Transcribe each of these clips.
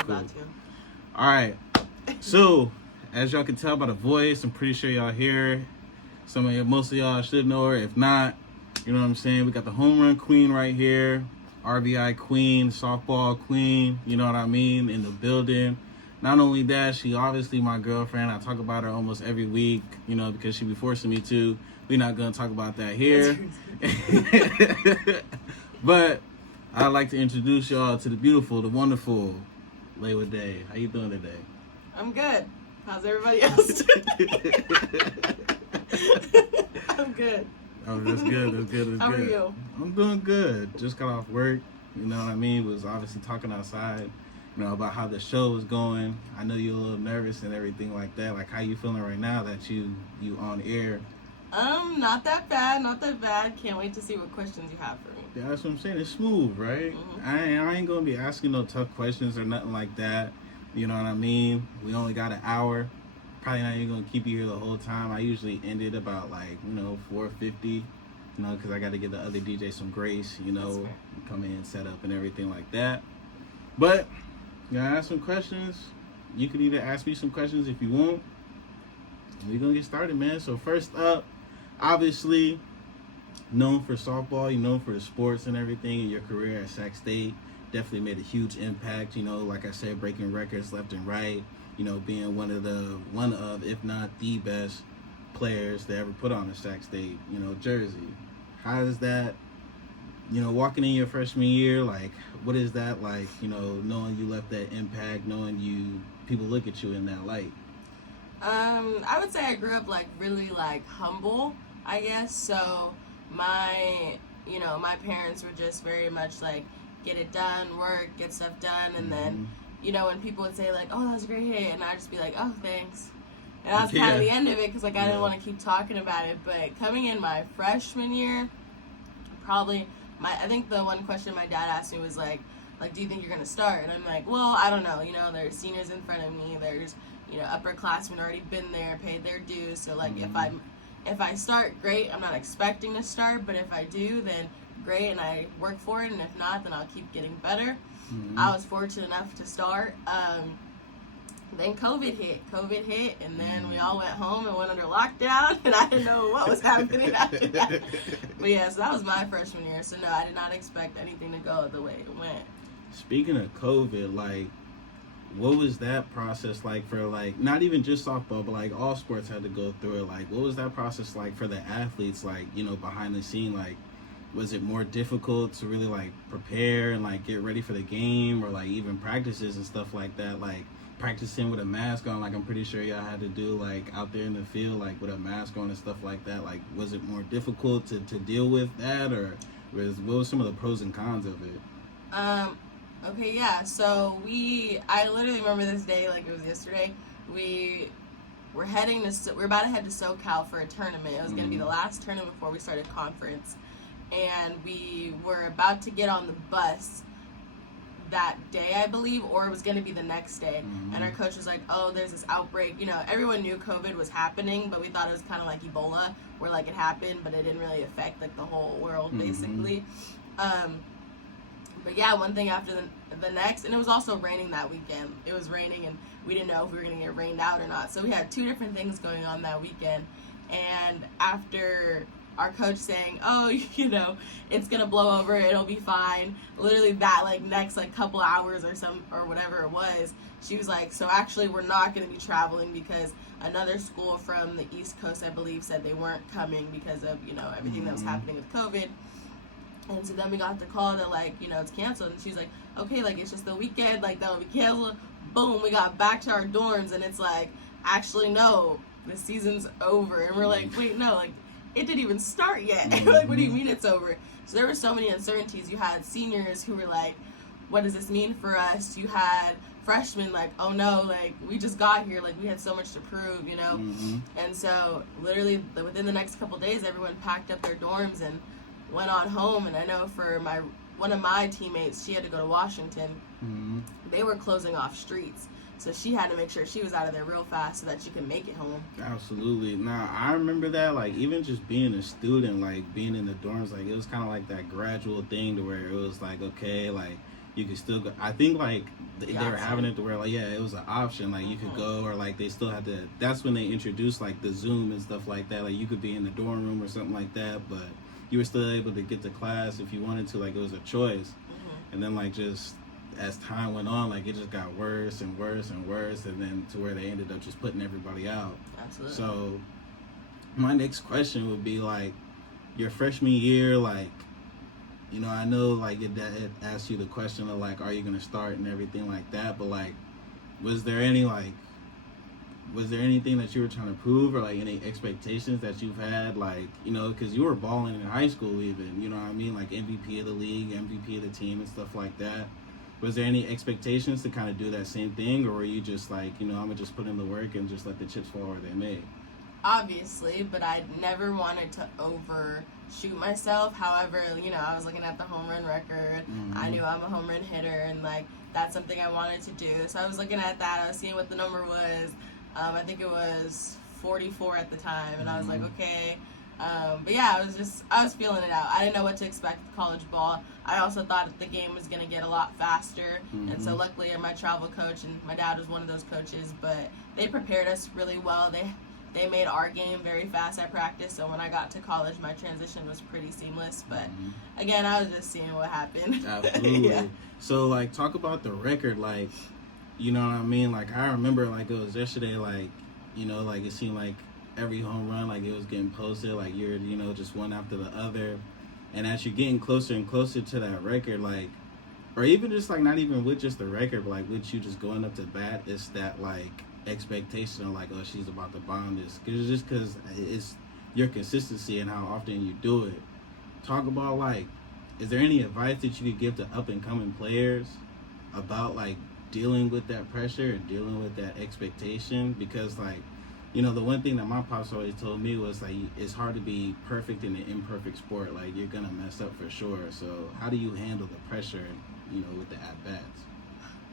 About to. All right. So, as y'all can tell by the voice, I'm pretty sure y'all here. Most of y'all should know her. If not, you know what I'm saying? We got the home run queen right here. RBI queen, softball queen, you know what I mean, in the building. Not only that, she obviously my girlfriend. I talk about her almost every week, you know, because she be forcing me to. We're not going to talk about that here. But I'd like to introduce y'all to the beautiful, the wonderful Lewa Day. How you doing today? I'm good. How's everybody else doing? I'm good. Oh, that's good. How are you? I'm doing good. Just got off work. You know what I mean? Was obviously talking outside, you know, about how the show was going. I know you're a little nervous and everything like that. Like, how you feeling right now that you on air? Not that bad. Can't wait to see what questions you have for me. Yeah, that's what I'm saying. It's smooth, right? Mm-hmm. I ain't gonna be asking no tough questions or nothing like that. You know what I mean? We only got an hour. Probably not even gonna keep you here the whole time. I usually end it about 4:50. You know, because I got to give the other DJ some grace. You know, come in, set up, and everything like that. But you gotta ask some questions. You could either ask me some questions if you want. We're gonna get started, man. So first up, obviously known for softball, you know, for the sports and everything in your career at Sac State. Definitely made a huge impact, you know, like I said, breaking records left and right, you know, being one of, if not the best players to ever put on a Sac State, you know, jersey. How is that, you know, walking in your freshman year, like, what is that like, you know, knowing you left that impact, knowing people look at you in that light? I would say I grew up really humble, I guess. So my parents were just very much get it done, work, get stuff done, and then, you know, when people would say oh, that was a great hit, and I'd just be like, oh, thanks. And that was kind of the end of it because I didn't want to keep talking about it. But coming in my freshman year, I think the one question my dad asked me was do you think you're gonna start? And I'm like, well, I don't know. You know, there's seniors in front of me. There's, you know, upperclassmen already been there, paid their dues. So if I start, great. I'm not expecting to start, but if I do, then great, and I work for it. And if not, then I'll keep getting better. I was fortunate enough to start. Then COVID hit, and then we all went home and went under lockdown, and I didn't know what was happening after that. But yeah, so that was my freshman year. So no, I did not expect anything to go the way it went. Speaking of COVID, what was that process like for not even just softball, but all sports had to go through it. What was that process like for the athletes, you know, behind the scene? Was it more difficult to really prepare and get ready for the game, or even practices and stuff like that? Practicing with a mask on, I'm pretty sure y'all had to do out there in the field with a mask on and stuff like that. Was it more difficult to deal with that, or what was some of the pros and cons of it? Okay, yeah, so I literally remember this day like it was yesterday. We're about to head to SoCal for a tournament. It was going to be the last tournament before we started conference, and we were about to get on the bus that day, I believe, or it was going to be the next day. And our coach was like, oh, there's this outbreak. You know, everyone knew COVID was happening, but we thought it was kind of like Ebola, where it happened, but it didn't really affect the whole world, basically. But yeah, one thing after the next, and it was also raining that weekend. It was raining, and we didn't know if we were going to get rained out or not. So we had two different things going on that weekend. And after our coach saying, oh, you know, it's going to blow over, it'll be fine, literally that next couple hours or whatever it was, she was like, so actually we're not going to be traveling because another school from the East Coast, I believe, said they weren't coming because of, you know, everything that was happening with COVID. And so then we got the call that you know, it's canceled, and she's like, okay, it's just the weekend, that'll be canceled. Boom, we got back to our dorms, and it's actually no, the season's over. And we're like, wait, no, it didn't even start yet. What do you mean it's over? So there were so many uncertainties. You had seniors who were like, what does this mean for us? You had freshmen oh no, we just got here, we had so much to prove, you know? And so literally within the next couple days, everyone packed up their dorms and went on home. And I know for one of my teammates, she had to go to Washington. They were closing off streets. So she had to make sure she was out of there real fast so that she could make it home. Absolutely. Now, I remember that, even just being a student, being in the dorms, it was kind of that gradual thing to where it was okay, you could still go. I think like they were option. having it to where like it was an option, like you could go, or like they still had to. That's when they introduced like the Zoom and stuff like that. Like you could be in the dorm room or something like that, but you were still able to get to class if you wanted to. Like it was a choice. And then like just as time went on, like it just got worse and worse and worse, and then to where they ended up just putting everybody out. Absolutely. So my next question would be like your freshman year, like, you know, I know like it asked you the question of like, are you gonna start and everything like that, but like was there anything that you were trying to prove, or like any expectations that you've had, like, you know, because you were balling in high school even, you know what I mean, like MVP of the league, MVP of the team and stuff like that. Was there any expectations to kind of do that same thing, or were you just like, you know, I'm gonna just put in the work and just let the chips fall where they may? Obviously, but I never wanted to overshoot myself. However, you know, I was looking at the home run record. I knew I'm a home run hitter, and like that's something I wanted to do. So I was looking at that. I was seeing what the number was. I think it was 44 at the time, and I was like, okay. But yeah, I was feeling it out. I didn't know what to expect with college ball. I also thought the game was going to get a lot faster, and so luckily my travel coach, and my dad was one of those coaches, but they prepared us really well. They made our game very fast at practice, so when I got to college, my transition was pretty seamless. But again, I was just seeing what happened. Absolutely. Yeah. So like, talk about the record, like, you know what I mean? Like, I remember, like, it was yesterday, like, you know, like, it seemed like every home run, like, it was getting posted, like, you're, you know, just one after the other. And as you're getting closer and closer to that record, like, or even just, like, not even with just the record, but, like, with you just going up to bat, it's that, like, expectation of, like, oh, she's about to bomb this. Because it's your consistency and how often you do it. Talk about, like, is there any advice that you could give to up-and-coming players about, like, dealing with that pressure and dealing with that expectation? Because, like, you know, the one thing that my pops always told me was, like, it's hard to be perfect in an imperfect sport. Like, you're gonna mess up for sure. So how do you handle the pressure, you know, with the at-bats?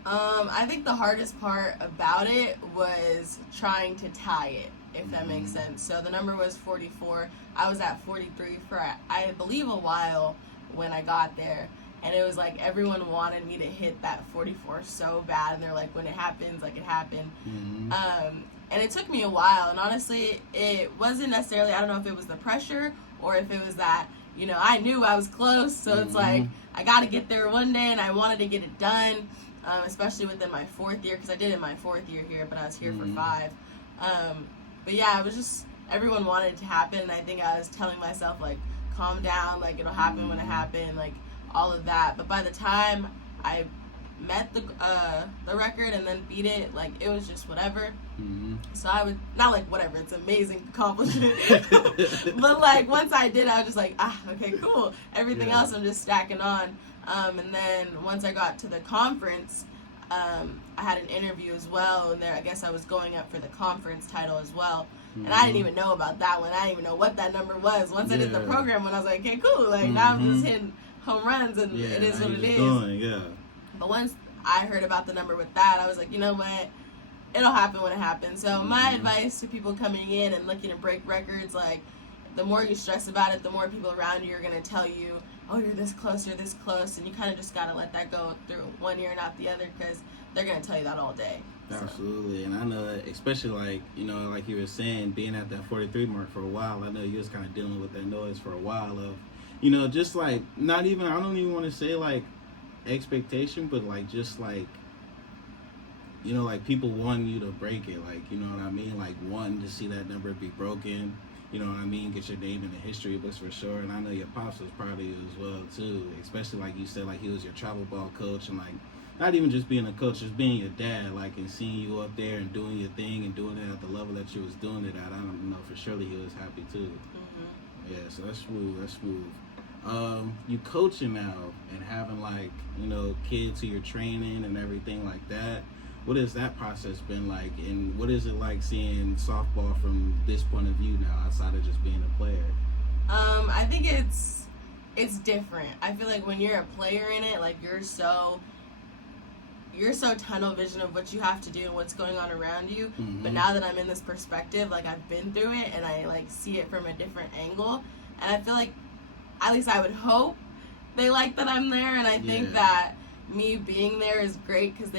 I think the hardest part about it was trying to tie it, if that makes sense. So the number was 44. I was at 43 for, I believe, a while when I got there. And it was like everyone wanted me to hit that 44 so bad. And they're like, when it happens, like, it happened. And it took me a while. And honestly, it wasn't necessarily, I don't know if it was the pressure or if it was that, you know, I knew I was close. So it's like, I got to get there one day, and I wanted to get it done, especially within my fourth year, because I did it my fourth year here, but I was here for 5. But yeah, it was just, everyone wanted it to happen. And I think I was telling myself, like, calm down, like, it'll happen when it happens, like, all of that. But by the time I met the record and then beat it, like, it was just whatever. So I would, not like whatever, it's an amazing accomplishment. But like once I did, I was just like, okay, cool. Everything else I'm just stacking on. And then once I got to the conference, I had an interview as well, and there I guess I was going up for the conference title as well. And I didn't even know about that one. I didn't even know what that number was. Once I did the program, when I was like, okay, cool. Like now I'm just hitting home runs, and it is what it is. But once I heard about the number with that, I was like, you know what? It'll happen when it happens. So my advice to people coming in and looking to break records, like, the more you stress about it, the more people around you are going to tell you, oh, you're this close, and you kind of just got to let that go through one ear and out the other, because they're going to tell you that all day. Absolutely. And I know that, especially, like, you know, like you were saying, being at that 43 mark for a while, I know you was kind of dealing with that noise for a while of, you know, just like, not even, I don't even want to say like expectation, but like just like, you know, like people wanting you to break it, like, you know what I mean, like wanting to see that number be broken, you know what I mean, get your name in the history books for sure. And I know your pops was proud of you as well too, especially like you said, like he was your travel ball coach, and like not even just being a coach, just being your dad, like, and seeing you up there and doing your thing and doing it at the level that you was doing it at. I don't know, for surely he was happy too. Yeah, so that's smooth. You coaching now and having, like, you know, kids who you're training and everything like that. What has that process been like, and what is it like seeing softball from this point of view now, outside of just being a player? I think it's different. I feel like when you're a player in it, like you're so tunnel vision of what you have to do and what's going on around you. But now that I'm in this perspective, like I've been through it and I like see it from a different angle, and I feel like, at least I would hope they like that I'm there, and I think that, me being there is great because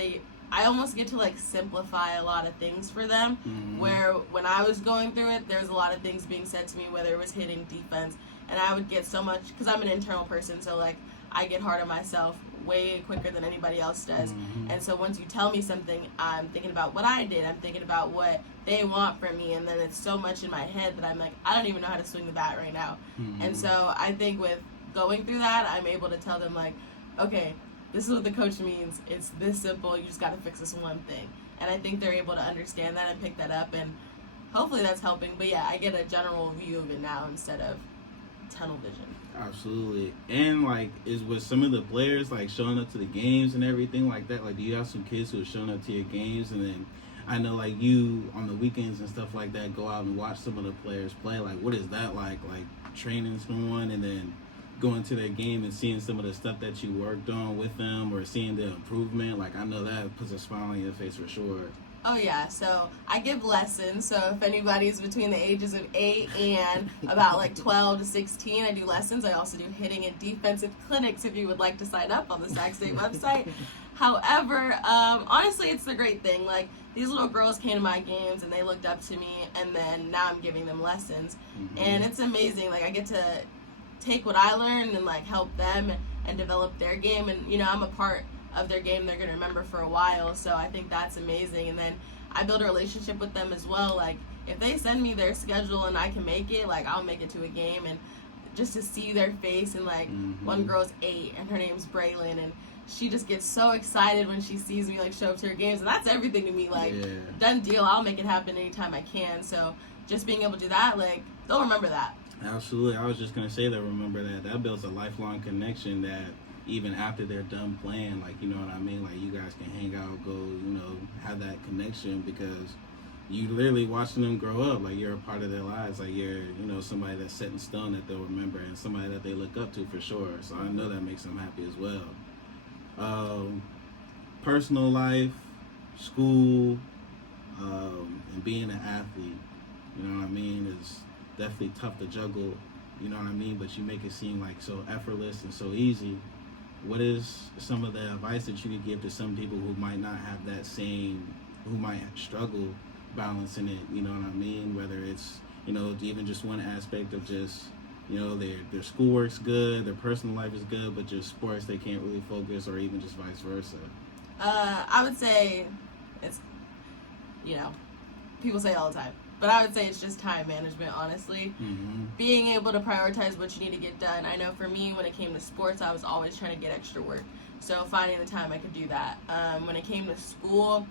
I almost get to like simplify a lot of things for them. Where when I was going through it, there's a lot of things being said to me, whether it was hitting, defense, and I would get so much, because I'm an internal person, so like I get hard on myself way quicker than anybody else does. And so once you tell me something, I'm thinking about what I did, I'm thinking about what they want from me, and then it's so much in my head that I'm like, I don't even know how to swing the bat right now. And so I think with going through that, I'm able to tell them like, okay, this is what the coach means. It's this simple. You just got to fix this one thing. And I think they're able to understand that and pick that up, and hopefully that's helping. But yeah, I get a general view of it now instead of tunnel vision. Absolutely. And like, is with some of the players like showing up to the games and everything like that, like do you have some kids who are showing up to your games, and then I know like you on the weekends and stuff like that go out and watch some of the players play, like what is that like training someone and then going to their game and seeing some of the stuff that you worked on with them, or seeing the improvement? Like I know that puts a smile on your face for sure. Oh yeah, so I give lessons. So if anybody's between the ages of 8 and about like 12 to 16, I do lessons. I also do hitting and defensive clinics if you would like to sign up on the Sac State website. However, honestly, it's a great thing. Like these little girls came to my games and they looked up to me, and then now I'm giving them lessons, and it's amazing. Like I get to take what I learned and like help them and develop their game, and you know I'm a part of their game they're going to remember for a while, so I think that's amazing. And then I build a relationship with them as well. Like if they send me their schedule and I can make it, like I'll make it to a game, and just to see their face. And like one girl's 8 and her name's Braylon, and she just gets so excited when she sees me like show up to her games, and that's everything to me. Like done deal, I'll make it happen anytime I can. So just being able to do that, like they'll remember that. Absolutely. I was just going to say that, remember that builds a lifelong connection that even after they're done playing, like, you know what I mean? Like, you guys can hang out, go, you know, have that connection, because you literally watching them grow up. Like, you're a part of their lives. Like, you're, you know, somebody that's set in stone that they'll remember, and somebody that they look up to for sure. So I know that makes them happy as well. Personal life, school, and being an athlete, you know what I mean, is definitely tough to juggle, you know what I mean? But you make it seem like so effortless and so easy. What is some of the advice that you could give to some people who might not have that same, who might struggle balancing it, you know what I mean? Whether it's, you know, even just one aspect of just, you know, their schoolwork's good, their personal life is good, but just sports they can't really focus, or even just vice versa. I would say it's, you know, people say it all the time, but I would say it's just time management, honestly. Being able to prioritize what you need to get done. I know for me, when it came to sports, I was always trying to get extra work. So finding the time I could do that. When it came to school,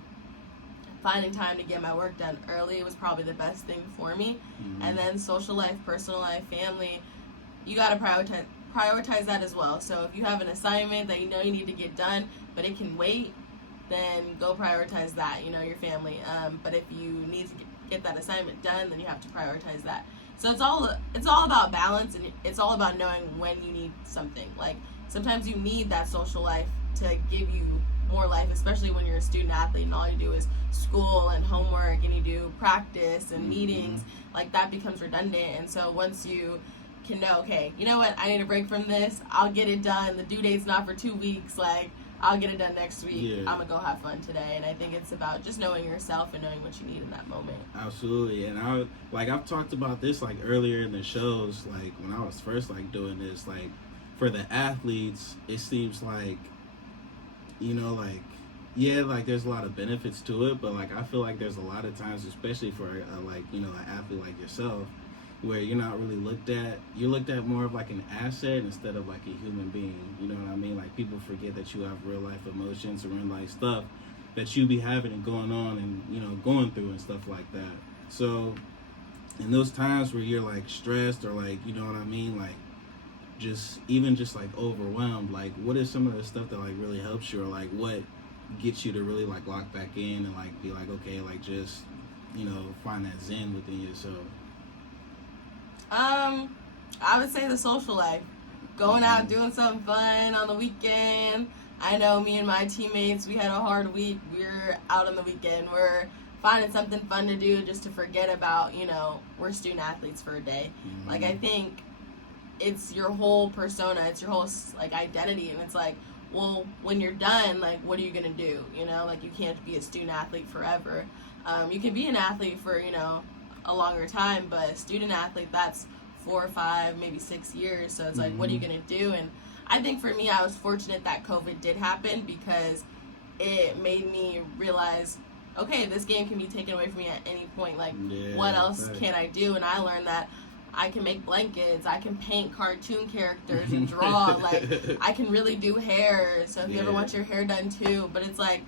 finding time to get my work done early was probably the best thing for me. And then social life, personal life, family, you got to prioritize that as well. So if you have an assignment that you know you need to get done, but it can wait, then go prioritize that, you know, your family. But if you need to get that assignment done, then you have to prioritize that. So it's all about balance, and it's all about knowing when you need something. Like sometimes you need that social life to give you more life, especially when you're a student athlete and all you do is school and homework, and you do practice and meetings. Like that becomes redundant. And so once you can know, okay, you know what, I need a break from this, I'll get it done. The due date's not for 2 weeks, like I'll get it done next week. I'm gonna go have fun today. And I think it's about just knowing yourself and knowing what you need in that moment. Absolutely. And I've talked about this like earlier in the shows, like when I was first like doing this, like for the athletes, it seems like, you know, like, yeah, like there's a lot of benefits to it, but like I feel like there's a lot of times, especially for like, you know, an athlete like yourself, where you're not really you're looked at more of like an asset instead of like a human being. You know what I mean? Like people forget that you have real life emotions and real life stuff that you be having and going on and, you know, going through and stuff like that. So in those times where you're like stressed or like, you know what I mean, like just like overwhelmed, like what is some of the stuff that like really helps you, or like what gets you to really like lock back in and like be like, okay, like just, you know, find that zen within yourself? I would say the social life. Going out, doing something fun on the weekend. I know me and my teammates, we had a hard week. We're out on the weekend. We're finding something fun to do just to forget about, you know, we're student athletes for a day. Like, I think it's your whole persona. It's your whole, like, identity. And it's like, well, when you're done, like, what are you going to do? You know, like, you can't be a student athlete forever. You can be an athlete for, you know, a longer time, but a student athlete, that's 4 or 5, maybe 6 years. So it's like, what are you going to do? And I think for me, I was fortunate that COVID did happen because it made me realize, okay, this game can be taken away from me at any point. Like, what else can I do? And I learned that I can make blankets, I can paint cartoon characters and draw. Like, I can really do hair. So if you ever want your hair done too, but it's like,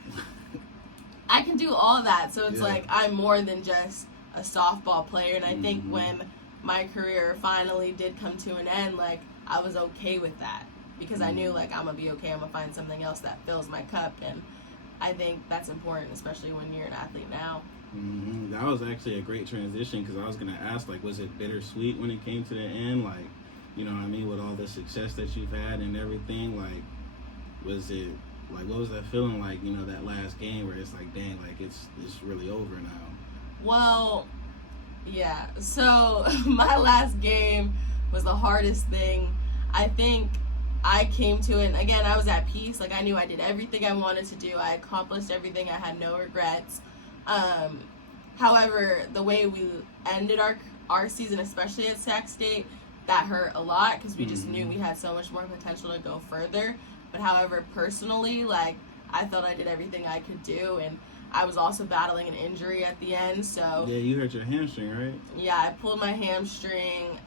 I can do all that. So it's like, I'm more than just a softball player. And I think when my career finally did come to an end, like, I was okay with that because I knew, like, I'm gonna be okay. I'm gonna find something else that fills my cup. And I think that's important, especially when you're an athlete now. That was actually a great transition because I was going to ask, like, was it bittersweet when it came to the end? Like, you know what I mean? With all the success that you've had and everything, like, was it, like, what was that feeling like, you know, that last game where it's like, dang, like, it's really over now? Well, yeah. So my last game was the hardest thing. I think I came to it, and again, I was at peace. Like, I knew I did everything I wanted to do. I accomplished everything. I had no regrets. However, the way we ended our season, especially at Sac State, that hurt a lot because we just knew we had so much more potential to go further. But however, personally, like, I felt I did everything I could do, and I was also battling an injury at the end. So yeah, you hurt your hamstring, right? Yeah, I pulled my hamstring.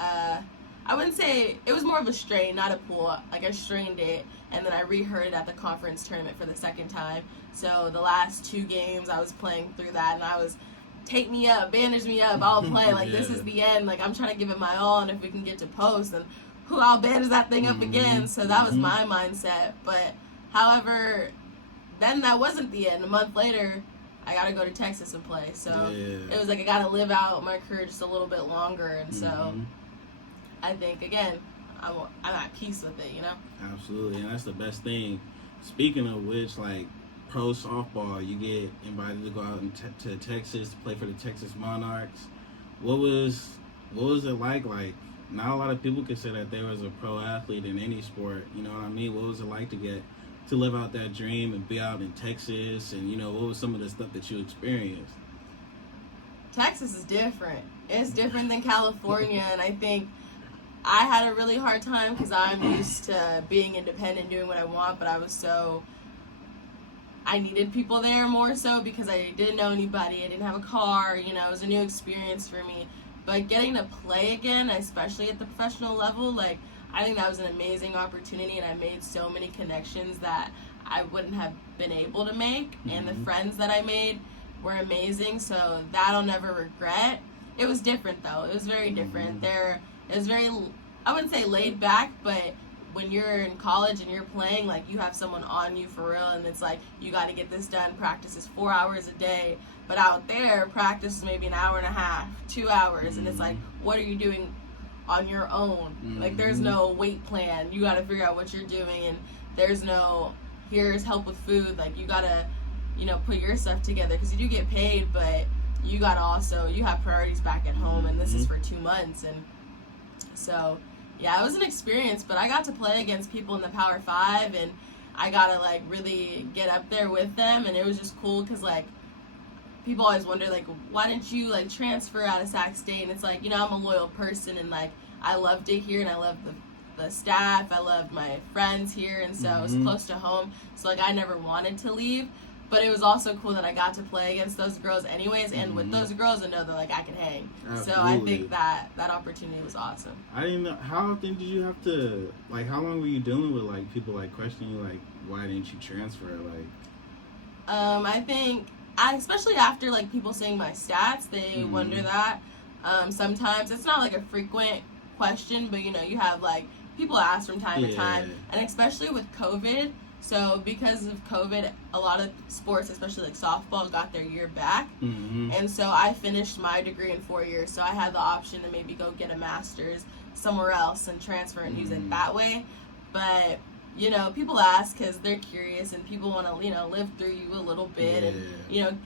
I wouldn't say it was more of a strain, not a pull. Like, I strained it, and then I re-hurt it at the conference tournament for the second time. So the last 2 games, I was playing through that, and I was, take me up, bandage me up, I'll play. Like, this is the end. Like, I'm trying to give it my all, and if we can get to post, then I'll bandage that thing up again. So that was my mindset. But, however, then that wasn't the end. A month later, I got to go to Texas and play. So it was like I got to live out my career just a little bit longer. And so I think, again, I'm at peace with it, you know? Absolutely, and that's the best thing. Speaking of which, like, pro softball, you get invited to go out to Texas to play for the Texas Monarchs. What was it like? Like, not a lot of people could say that they was a pro athlete in any sport. You know what I mean? What was it like to get to live out that dream and be out in Texas? And, you know, what was some of the stuff that you experienced? Texas is different. It's different than California, and I think I had a really hard time because I'm used to being independent, doing what I want, but I needed people there more so because I didn't know anybody. I didn't have a car. You know, it was a new experience for me. But getting to play again, especially at the professional level, like, I think that was an amazing opportunity, and I made so many connections that I wouldn't have been able to make. And the friends that I made were amazing, so that I'll never regret. It was different, though. It was very different. It was very, I wouldn't say laid back, but when you're in college and you're playing, like, you have someone on you for real, and it's like, you got to get this done. Practice is 4 hours a day, but out there, practice is maybe an hour and a half, 2 hours, and it's like, what are you doing on your own? Like, there's no weight plan. You got to figure out what you're doing, and there's no, here's help with food. Like, you got to, you know, put your stuff together, because you do get paid, but you got to also, you have priorities back at home, and this is for 2 months, and so, yeah, it was an experience, but I got to play against people in the Power 5, and I got to, like, really get up there with them, and it was just cool because, like, people always wonder, like, why didn't you, like, transfer out of Sac State? And it's like, you know, I'm a loyal person, and, like, I loved it here, and I loved the staff, I loved my friends here, and so it was close to home, so, like, I never wanted to leave. But it was also cool that I got to play against those girls anyways, and with those girls, I know that, like, I could hang. Absolutely. So I think that opportunity was awesome. I didn't know, how often did you have to, like, how long were you dealing with, like, people, like, questioning you, like, why didn't you transfer, like? I think, especially after, like, people saying my stats, they wonder that. Sometimes, it's not, like, a frequent question, but, you know, you have, like, people ask from time to time, and especially with COVID. So because of COVID, a lot of sports, especially like softball, got their year back. And so I finished my degree in 4 years. So I had the option to maybe go get a master's somewhere else and transfer and use it that way. But, you know, people ask because they're curious and people want to, you know, live through you a little bit and, you know,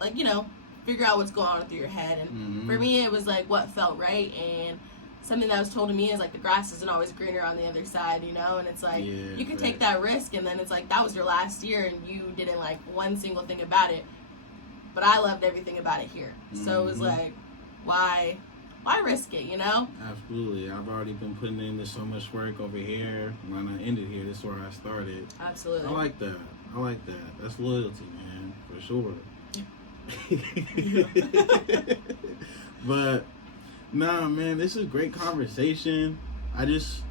like, you know, figure out what's going on through your head. And for me, it was like what felt right. And something that was told to me is like the grass isn't always greener on the other side, you know, and it's like you can take that risk, and then it's like that was your last year and you didn't like one single thing about it, but I loved everything about it here. So it was like, why risk it, you know? Absolutely. I've already been putting in so much work over here. When I ended here, this is where I started. Absolutely. I like that. That's loyalty, man, for sure. But nah, man, this is a great conversation. I just,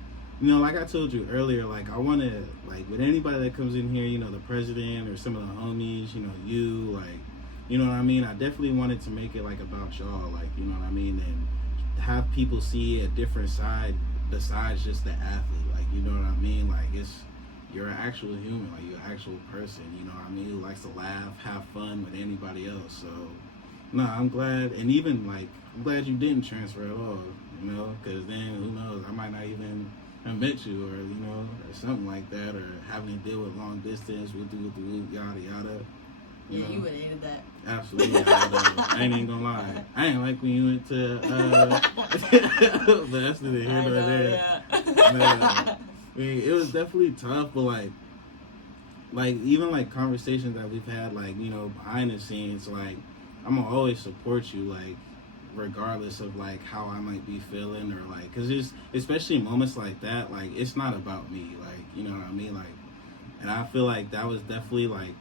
like I told you earlier, like I want to, like with anybody that comes in here, the president or some of the homies, you, like, you know what I mean? I definitely wanted to make it like about y'all, like, you know what I mean? And have people see a different side besides just the athlete, like, you know what I mean? Like, you're an actual human, like you're an actual person, you know what I mean? Who likes to laugh, have fun with anybody else. So, no, I'm glad, and even like, I'm glad you didn't transfer at all, because then who knows, I might not even have met you, or, or something like that, or having to deal with long distance, yada, yada. You would have hated that. Absolutely. I ain't even gonna lie. I ain't like when you went to, but that's neither here nor there. Yeah. I mean, it was definitely tough, but like even like conversations that we've had, like, behind the scenes, like, I'm gonna always support you, like, regardless of like how I might be feeling, or like, cause it's, especially in moments like that, like, it's not about me, like, you know what I mean? Like, and I feel like that was definitely like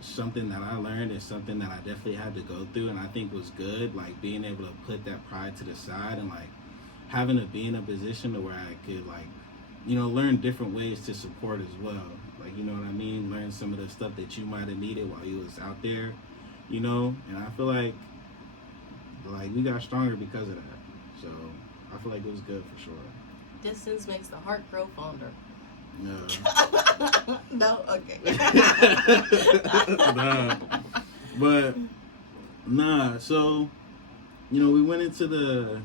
something that I learned, and something that I definitely had to go through, and I think was good, like being able to put that pride to the side, and like having to be in a position to where I could, like, learn different ways to support as well, like, you know what I mean, learn some of the stuff that you might have needed while you was out there, and I feel like we got stronger because of that, so I feel like it was good for sure. Distance makes the heart grow fonder. No. No? Okay. Nah. But, nah, so, we went into the,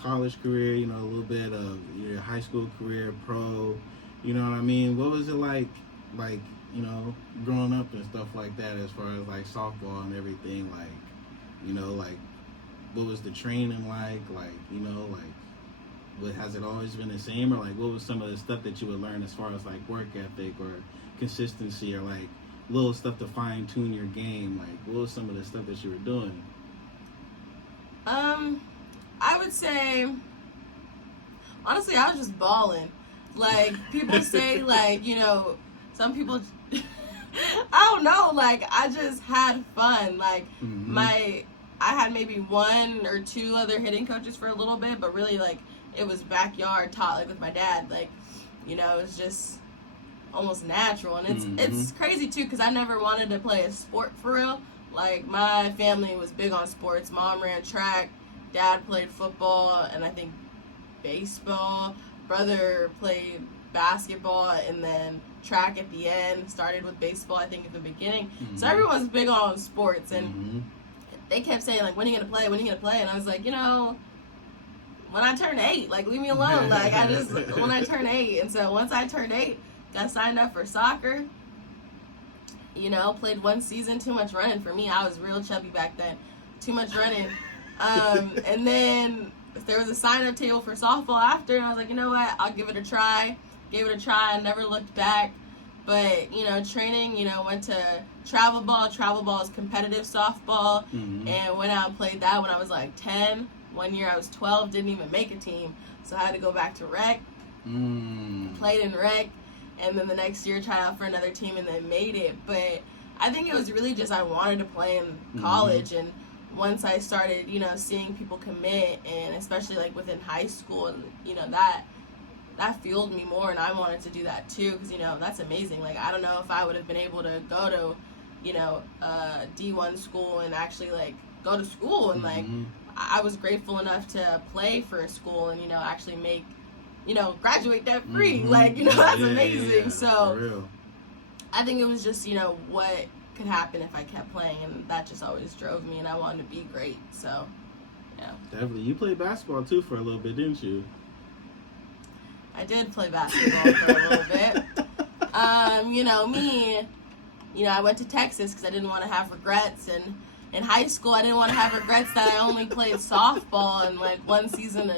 college career, a little bit of your high school career, pro, you know what I mean? What was it like, growing up and stuff like that, as far as, like, softball and everything, like, like, what was the training like, has it always been the same, or like what was some of the stuff that you would learn as far as like work ethic or consistency, or like little stuff to fine tune your game? Like, what was some of the stuff that you were doing? I would say, honestly, I was just balling. Like, people say, like, some people, I don't know, like, I just had fun. Like, I had maybe one or two other hitting coaches for a little bit, but really, like, it was backyard taught, like, with my dad. Like, it was just almost natural. And it's crazy, too, because I never wanted to play a sport for real. Like, my family was big on sports. Mom ran track. Dad played football and I think baseball. Brother played basketball and then track at the end. Started with baseball, I think, at the beginning. So everyone's big on sports. And they kept saying, like, when are you going to play? When are you going to play? And I was like, when I turn 8, like, leave me alone. Like, when I turn 8. And so once I turned 8, got signed up for soccer. Played one season. Too much running for me. I was real chubby back then. Too much running. And then there was a sign-up table for softball after, and I was like, you know what? I'll give it a try. Gave it a try. I never looked back. But, training, went to travel ball. Travel ball is competitive softball. And went out and played that when I was like 10. One year I was 12, didn't even make a team. So I had to go back to rec. Played in rec. And then the next year tried out for another team and then made it. But I think it was really just I wanted to play in college. And once I started, seeing people commit, and especially like within high school, and that fueled me more, and I wanted to do that too, because that's amazing. Like, I don't know if I would have been able to go to D1 school and actually like go to school, and like I was grateful enough to play for a school and actually make graduate debt free. Like, that's amazing. Yeah, so I think it was just what could happen if I kept playing, and that just always drove me, and I wanted to be great. So definitely. You played basketball too for a little bit, didn't you? I did play basketball for a little bit. Me, I went to Texas because I didn't want to have regrets, and in high school, I didn't want to have regrets that I only played softball and like one season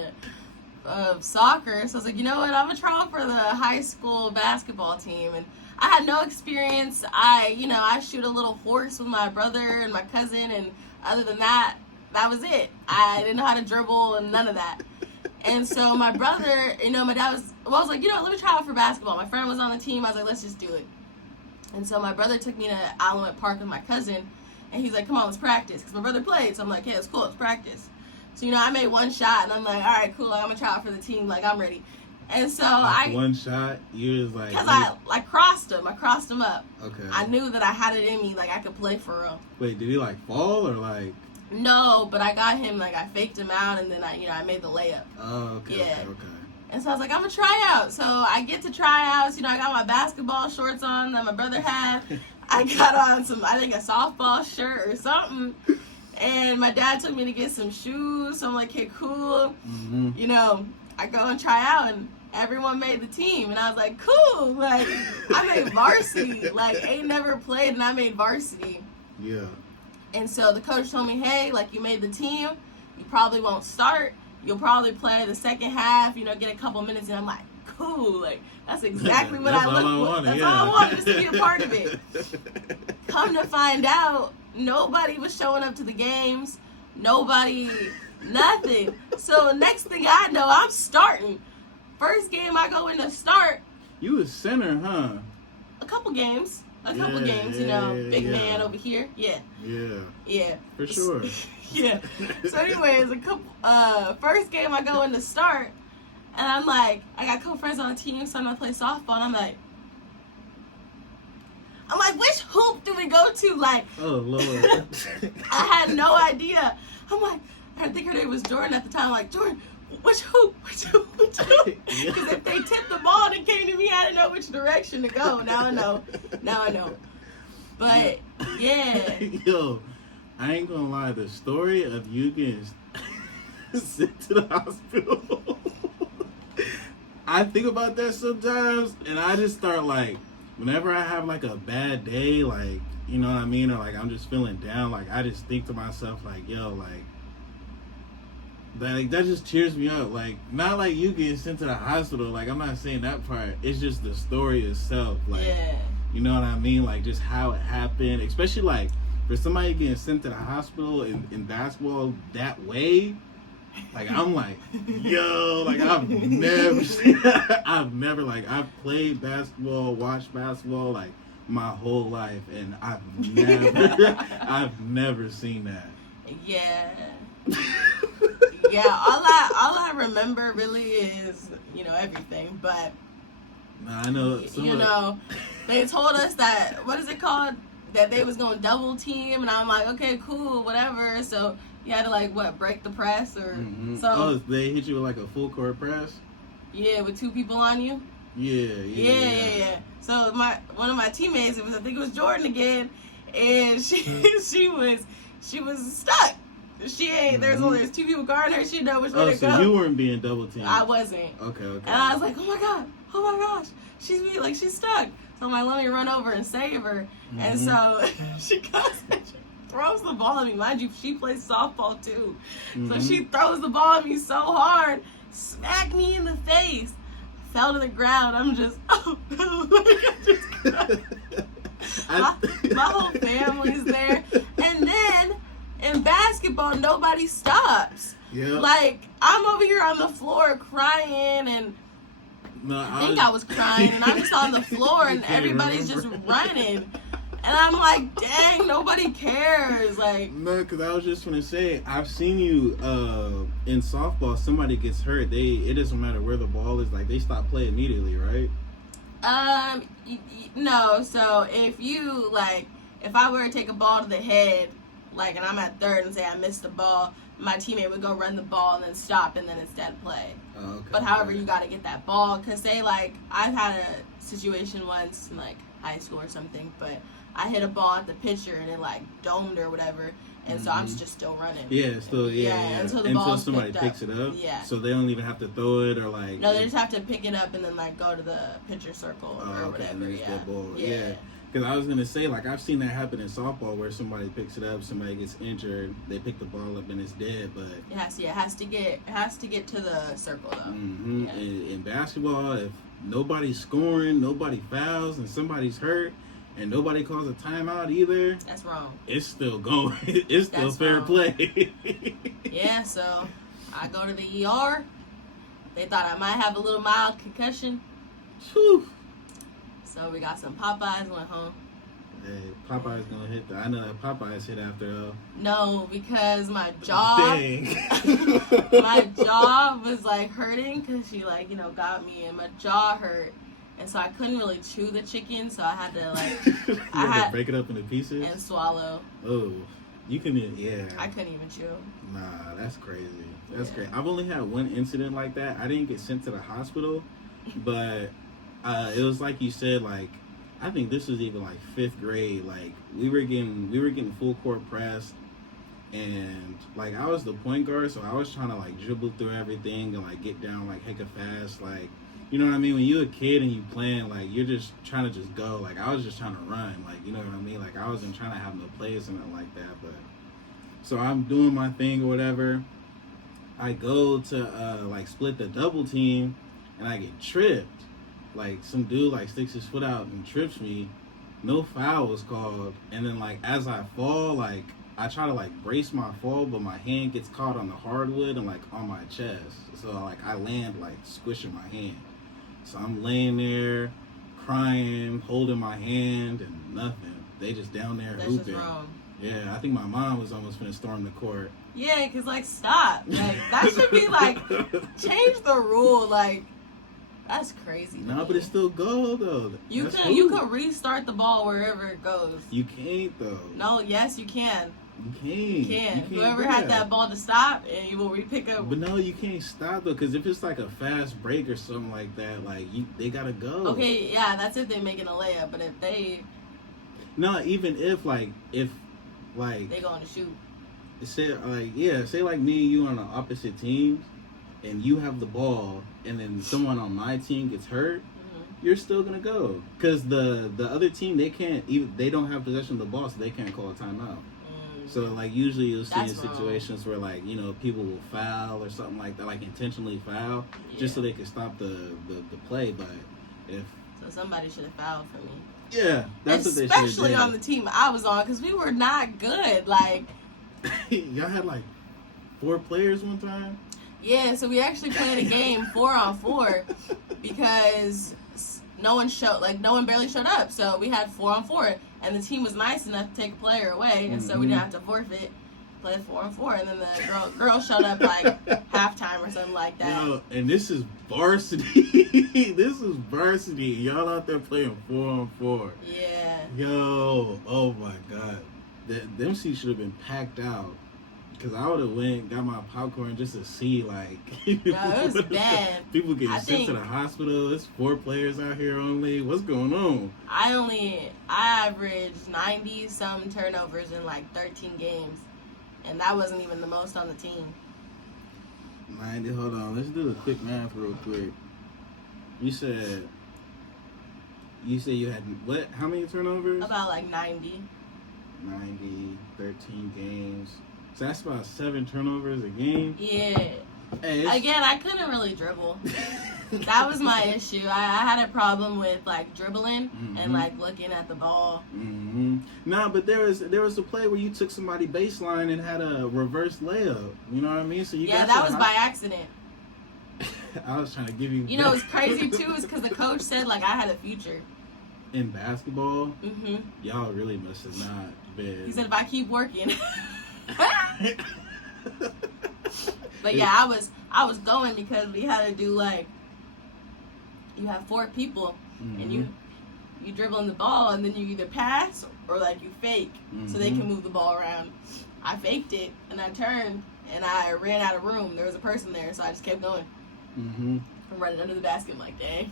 of soccer. So I was like, you know what? I'm gonna try out for the high school basketball team, and I had no experience. I shoot a little horse with my brother and my cousin, and other than that, that was it. I didn't know how to dribble and none of that. And so my brother, my dad I was like, let me try out for basketball. My friend was on the team. I was like, let's just do it. And so my brother took me to Alamut Park with my cousin, and he's like, come on, let's practice. Because my brother played, so I'm like, hey, it's cool, let's practice. So, I made one shot, and I'm like, all right, cool, like, I'm going to try out for the team, like, I'm ready. And so one shot, you was like... Because I crossed him up. Okay. I knew that I had it in me, like, I could play for real. Wait, did he, like, fall, or, like... No, but I got him, like, I faked him out, and then I made the layup. Oh, okay, yeah. okay. And so I was like, I'm going to try out. So I get to tryouts. I got my basketball shorts on that my brother had. I got on a softball shirt or something. And my dad took me to get some shoes. So I'm like, okay, cool. Mm-hmm. I go and try out, and everyone made the team. And I was like, cool. Like, I made varsity. Like, ain't never played, and I made varsity. Yeah. And so the coach told me, hey, like, you made the team. You probably won't start. You'll probably play the second half, get a couple minutes. And I'm like, cool. Like, that's exactly what I look for. That's all I wanted, just to be a part of it. Come to find out, nobody was showing up to the games. Nobody, nothing. So next thing I know, I'm starting. First game I go in to start. You was center, huh? A couple games. Big yeah. man over here. Yeah. Yeah. For sure. Yeah. So anyways, first game I go in to start, and I'm like, I got a couple friends on the team, so I'm gonna play softball, and I'm like, which hoop do we go to? Like, oh Lord. I had no idea. I'm like, I think her name was Jordan at the time. I'm like, Jordan, which hoop? Because if they tipped the ball and it came to me, I didn't know which direction to go. Now I know. But yeah. Yo, I ain't gonna lie. The story of you getting sent to the hospital. I think about that sometimes, and I just start like, whenever I have like a bad day, like, you know what I mean, or like I'm just feeling down, like I just think to myself like, yo, like that just cheers me up. Like, not like you getting sent to the hospital. Like, I'm not saying that part. It's just the story itself. Like, yeah. You know what I mean? Like, just how it happened. Especially, like, for somebody getting sent to the hospital in basketball that way. Like, I'm like, yo, like, I've played basketball, watched basketball, like, my whole life. And I've never seen that. Yeah. Yeah, all I remember really is, everything, but I know they told us that, what is it called, that they was going to double team, and I'm like, okay, cool, whatever. So you had to break the press or so. They hit you with like a full court press? Yeah, with two people on you. Yeah. So one of my teammates, I think it was Jordan again, and she was stuck. She ain't. There's two people guarding her. She didn't know which way to go. So you weren't being double teamed. I wasn't. Okay. And I was like, oh my gosh, she's stuck. So I'm like, let me run over and save her. Mm-hmm. And so she goes and she throws the ball at me. Mind you, she plays softball too. Mm-hmm. So she throws the ball at me so hard, smacked me in the face, fell to the ground. I'm just, my whole family's there, and then. In basketball, nobody stops. Yeah. Like, I'm over here on the floor crying, and I was crying, and I'm just on the floor, and everybody's just running. And I'm like, dang, nobody cares. Like, no, because I was just going to say, I've seen you in softball, somebody gets hurt. It doesn't matter where the ball is. Like, they stop playing immediately, right? No. So, if I were to take a ball to the head, and I'm at third and say I missed the ball, my teammate would go run the ball and then stop and then it's dead play. Oh, okay. But however, you got to get that ball, because I've had a situation once in high school or something, but I hit a ball at the pitcher and it domed or whatever, and so I'm just still running. Yeah. Until somebody picks it up. Yeah. So they don't even have to throw it or No, they just have to pick it up and then go to the pitcher circle or whatever. Yeah. Because I was gonna say, like, I've seen that happen in softball where somebody picks it up, somebody gets injured, they pick the ball up and it's dead. But it has to get to the circle though. Mm-hmm. Yeah. In basketball, if nobody's scoring, nobody fouls, and somebody's hurt, and nobody calls a timeout either, that's wrong. It's still going. It's still That's fair wrong. play. Yeah, so I go to the ER. They thought I might have a little mild concussion. Whew. So we got some Popeyes, went home. Hey, Popeye's gonna hit I know that Popeye's hit after though. No, because my jaw, Dang. my jaw was like hurting because she like, got me and my jaw hurt. And so I couldn't really chew the chicken, so I had to like, I had to break it up into pieces and swallow. Oh, you couldn't, yeah. I couldn't even chew. Nah, that's crazy. That's crazy. I've only had one incident like that. I didn't get sent to the hospital, but it was like you said, like, I think this was even like 5th grade. Like we were getting full court press, and like I was the point guard, so I was trying to like dribble through everything and like get down like hecka fast. Like, you know what I mean? When you're a kid and you playing, like you're just trying to just go. Like I was just trying to run. Like, you know what I mean? Like I wasn't trying to have no plays or nothing like that. But so I'm doing my thing or whatever. I go to like split the double team, and I get tripped. Like some dude like sticks his foot out and trips me. No foul was called, and then like as I fall, like I try to like brace my fall, but my hand gets caught on the hardwood and like on my chest. So like I land like squishing my hand. So I'm laying there crying, holding my hand, and nothing. They just down there That's hooping. just wrong. Yeah, I think my mom was almost gonna storm the court. Yeah, because like stop. Like that should be like change the rule. Like that's crazy. No, but it's still goal though. You That's can restart the ball wherever it goes. You can't though. No, yes you can. You can't. You can. You can't Whoever do had that ball to stop, and you will re-pick up. But no, you can't stop though, because if it's like a fast break or something like that, like they gotta go. Okay, yeah, that's if they're making a layup. But if they, no, even if they going to shoot. say like me and you on the opposite teams, and you have the ball, and then someone on my team gets hurt, you're still gonna go, because the other team they don't have possession of the ball, so they can't call a timeout. So like usually you'll see That's in situations where like people will foul or something like that, like intentionally foul, just so they can stop the play. But so somebody should have fouled for me. Yeah, that's what they should. Especially on the team I was on, because we were not good. Like y'all had like 4 players one time. Yeah, so we actually played a game 4-on-4 because no one barely showed up. So we had 4-on-4, and the team was nice enough to take a player away, and so we didn't have to forfeit. Play 4-on-4, and then the girl showed up like halftime or something like that. Yo, and this is varsity. This is varsity. Y'all out there playing 4-on-4. Yeah. Yo, oh my god, them seats should have been packed out. Cause I would have went, got my popcorn just to see like. No, it was bad. People getting sent to the hospital. There's 4 players out here only. What's going on? I averaged 90 some turnovers in like 13 games, and that wasn't even the most on the team. 90. Hold on, let's do the quick math real quick. You said you had what? How many turnovers? About like 90. 90, 13 games. So that's about 7 turnovers a game. Yeah. Hey, again, I couldn't really dribble. That was my issue. I had a problem with like dribbling and like looking at the ball. Nah, but there was a play where you took somebody baseline and had a reverse layup. You know what I mean? So that was by accident. I was trying to give you. You know, it's crazy too, is because the coach said like I had a future in basketball. Y'all really must have not been. He said if I keep working. But yeah, I was going because we had to do like, you have 4 people and you dribbling the ball, and then you either pass or like you fake so they can move the ball around. I faked it and I turned and I ran out of room. There was a person there, so I just kept going. I'm running under the basket. I'm like, dang.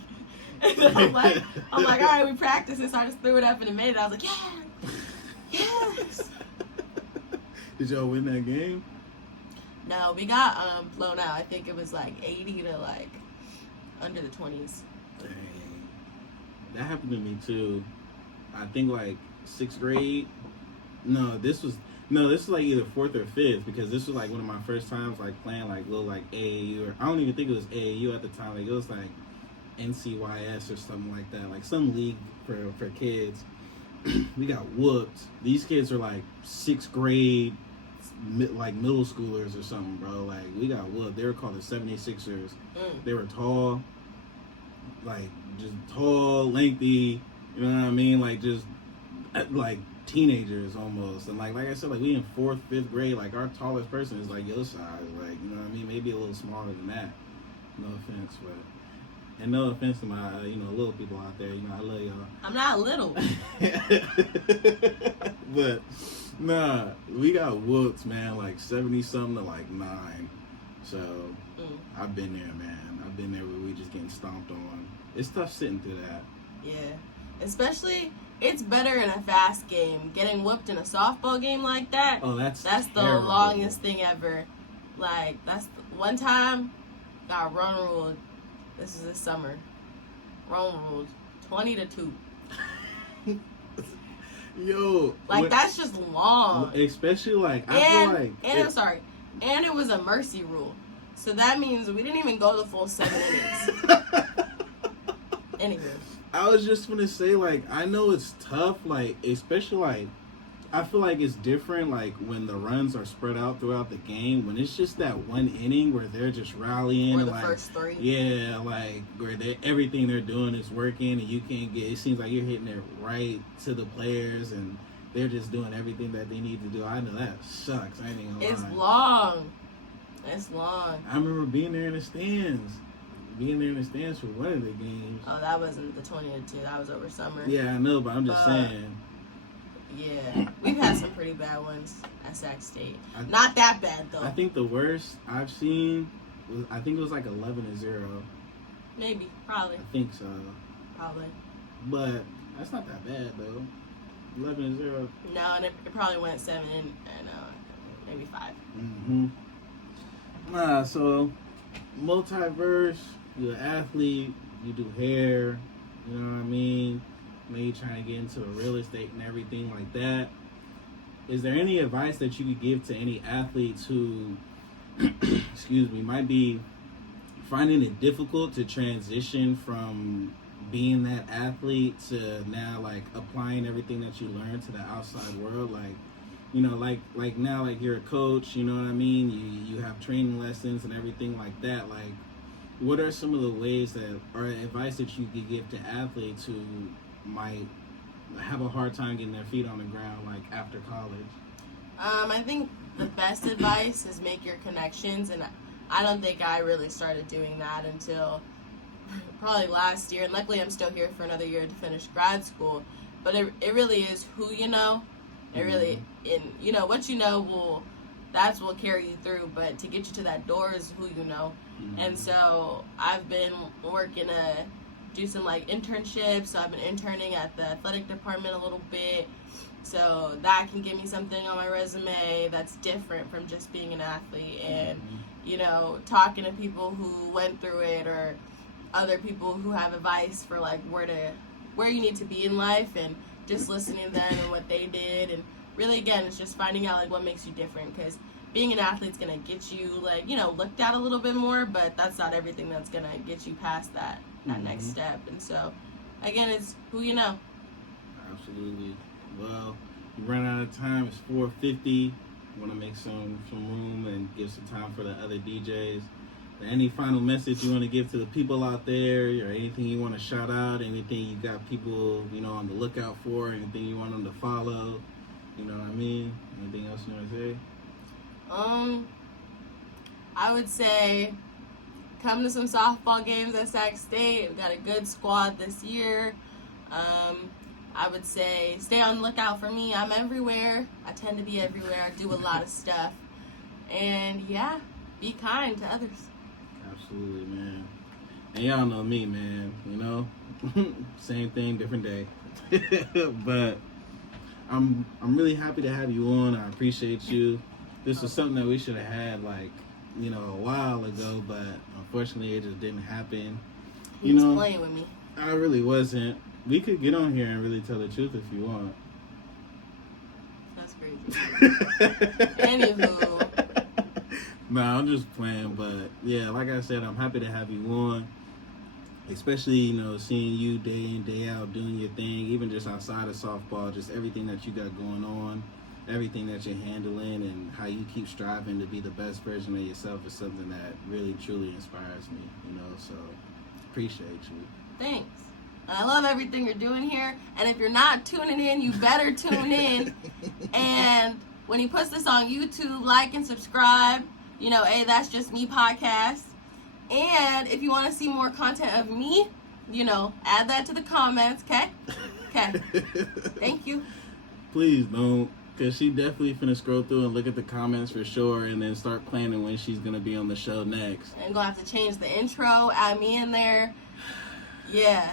I'm like, all right, we practiced it, so I just threw it up and it made it. I was like, yeah, yes. Did y'all win that game? No, we got blown out. I think it was like 80 to like under the 20s. Dang. That happened to me too. I think like 6th grade. This was like either 4th or 5th, because this was like one of my first times like playing like little like AAU, or I don't even think it was AAU at the time. Like it was like NCYS or something like that, like some league for kids. We got whooped. These kids are like 6th grade, like middle schoolers or something, bro. Like we got whooped. They were called the 76ers. They were tall, like just tall, lengthy. You know what I mean? Like just like teenagers almost. And like I said, like we in 4th, 5th grade. Like our tallest person is like your size. Like, you know what I mean? Maybe a little smaller than that. No offense, but. And no offense to my, little people out there. I love y'all. I'm not little. But, nah, we got whooped, man, like 70-something to like 9. So, I've been there, man. I've been there where we just getting stomped on. It's tough sitting through that. Yeah. Especially, it's better in a fast game. Getting whooped in a softball game like that. Oh, that's the terrible. longest thing ever. Like, one time, got run ruled. This is this summer. Rome rules 20-2. Yo, that's just long. Especially like I'm sorry, and it was a mercy rule, so that means we didn't even go the full 7 innings. Anyway, I was just gonna say, like, I know it's tough, like, especially like I feel like it's different, like, when the runs are spread out throughout the game. When it's just that one inning where they're just rallying, or and the like, first 3. yeah, like where everything they're doing is working, and you can't get. It seems like you're hitting it right to the players, and they're just doing everything that they need to do. I know that sucks. I ain't even gonna lie. It's long. I remember being there in the stands. For one of the games. Oh, that wasn't the 20-2. That was over summer. Yeah, I know, but I'm just saying. Yeah, we've had some pretty bad ones at Sac State. Not that bad though. I think the worst I've seen was, I think it was like 11-0. Maybe, probably. I think so. Probably. But that's not that bad though. 11-0. No, and it probably went 7 and maybe 5. Nah, so multiverse. You're an athlete. You do hair. You know what I mean? Maybe trying to get into real estate and everything like that. Is there any advice that you could give to any athletes who, might be finding it difficult to transition from being that athlete to now like applying everything that you learned to the outside world? Like, like now, like you're a coach, you know what I mean? You have training lessons and everything like that. Like, what are some of the ways that, or advice that you could give to athletes who might have a hard time getting their feet on the ground, like after college? I think the best advice is make your connections, and I don't think I really started doing that until probably last year, and luckily I'm still here for another year to finish grad school. But it really is who you know. It really, what you know that's will carry you through, but to get you to that door is who you know. And so I've been working to do some like internships. So I've been interning at the athletic department a little bit, so that can give me something on my resume that's different from just being an athlete. And talking to people who went through it, or other people who have advice for like where you need to be in life, and just listening to them and what they did. And really, again, it's just finding out like what makes you different, because being an athlete's gonna get you like looked at a little bit more, but that's not everything that's gonna get you past that next step. And so again, it's who you know. Absolutely. Well, we ran out of time. It's 4:50. Want to make some room and give some time for the other DJs. Any final message you want to give to the people out there, or anything you want to shout out? Anything you got people on the lookout for? Anything you want them to follow? You know what I mean? Anything else you want to say? I would say come to some softball games at Sac State. We've got a good squad this year. I would say stay on the lookout for me. I'm everywhere. I tend to be everywhere. I do a lot of stuff. And yeah, be kind to others. Absolutely, man. And y'all know me, man. Same thing, different day. But I'm really happy to have you on. I appreciate you. This was something that we should have had a while ago, but unfortunately it just didn't happen. He was playing with me. I really wasn't. we could get on here and really tell the truth if you want. That's crazy. Anywho. No, I'm just playing, but yeah, like I said, I'm happy to have you on. Especially, you know, seeing you day in, day out doing your thing, even just outside of softball, just everything that you got going on, everything that you're handling, and how you keep striving to be the best version of yourself is something that really, truly inspires me, you know, so appreciate you. Thanks. I love everything you're doing here, and if you're not tuning in, you better tune in. And when he puts this on YouTube, like and subscribe. You know, hey, That's Just Me podcast. And if you want to see more content of me, you know, add that to the comments, okay? Okay. Thank you. Please don't, because she definitely finna scroll through and look at the comments for sure, and then start planning when she's going to be on the show next. And gonna have to change the intro, add me in there. Yeah.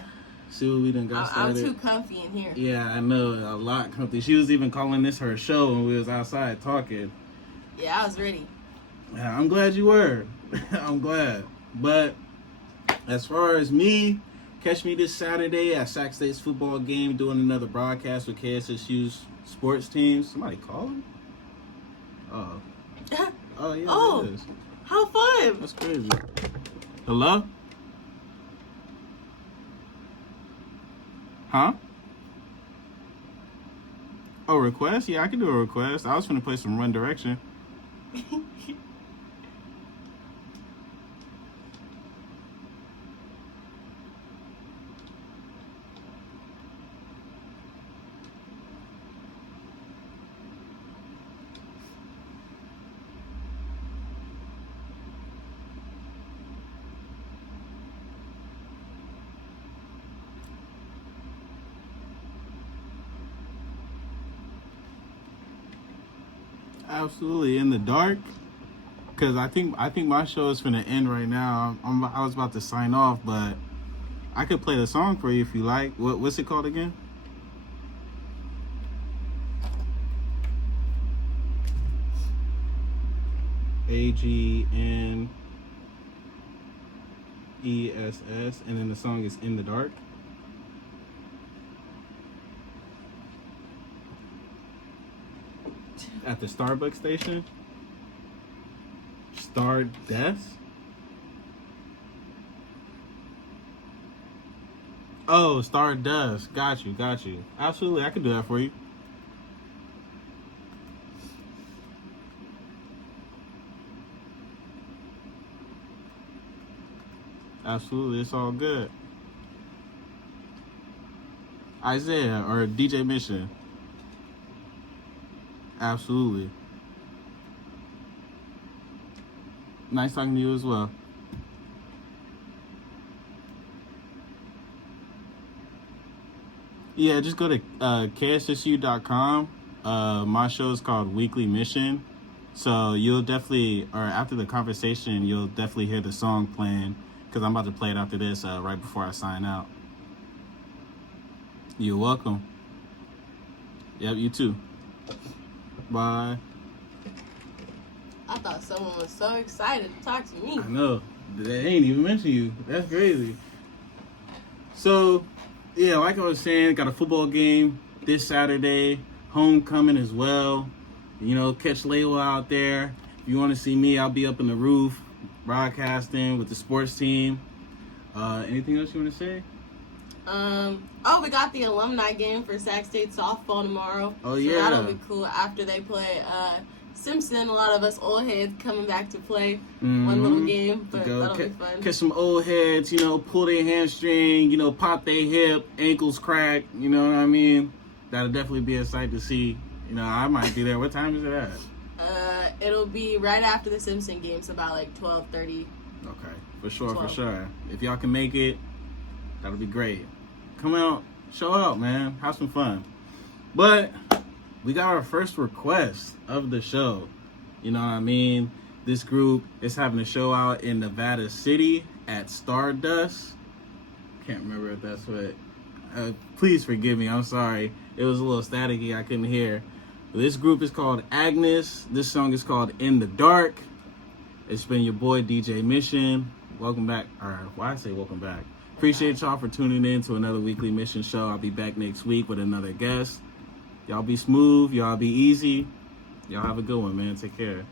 See what we done got started? I'm too comfy in here. Yeah, I know, a lot comfy. She was even calling this her show when we was outside talking. Yeah, I was ready. Yeah, I'm glad you were. I'm glad. But as far as me, catch me this Saturday at Sac State's football game doing another broadcast with KSSU's sports teams. Somebody calling? Oh. Oh, yeah, Oh, it is. how fun. That's crazy. Hello? Huh? Oh, request? Yeah, I can do a request. I was finna play some Run Direction. Absolutely. In the dark, because I think my show is finna end right now. I was about to sign off, but I could play the song for you if you like. What's it called again? AGNESS, and then the song is In the Dark. At the Starbucks station. Stardust. Oh, Stardust. Got you. Absolutely, I can do that for you. Absolutely, it's all good. Isaiah or DJ Mission. Absolutely. Nice talking to you as well. Yeah, just go to kssu.com. My show is called Weekly Mission. So you'll definitely, or after the conversation, you'll definitely hear the song playing, because I'm about to play it after this, right before I sign out. You're welcome. Yep, you too. Bye. I thought someone was so excited to talk to me. I know. They ain't even mention you. That's crazy. So, yeah, like I was saying, got a football game this Saturday. Homecoming as well. You know, catch Lewa out there. If you want to see me, I'll be up in the roof broadcasting with the sports team. Anything else you want to say? We got the alumni game for Sac State softball tomorrow. Oh, yeah. So that'll be cool after they play Simpson. A lot of us old heads coming back to play one little game, but that'll be fun. Catch some old heads, you know, pull their hamstring, you know, pop their hip, ankles crack, you know what I mean? That'll definitely be a sight to see. You know, I might be there. What time is it at? It'll be right after the Simpson game, so about like 12:30. Okay, for sure, 12. for sure. If y'all can make it, that'll be great. Come out, show out, man. Have some fun. But we got our first request of the show. You know what I mean? This group is having a show out in Nevada City at Stardust. Can't remember if that's what. Please forgive me. I'm sorry. It was a little staticky. I couldn't hear. But this group is called Agnes. This song is called In the Dark. It's been your boy DJ Mission. Welcome back. Or why I say welcome back? Appreciate y'all for tuning in to another weekly mission show. I'll be back next week with another guest. Y'all be smooth. Y'all be easy. Y'all have a good one, man. Take care.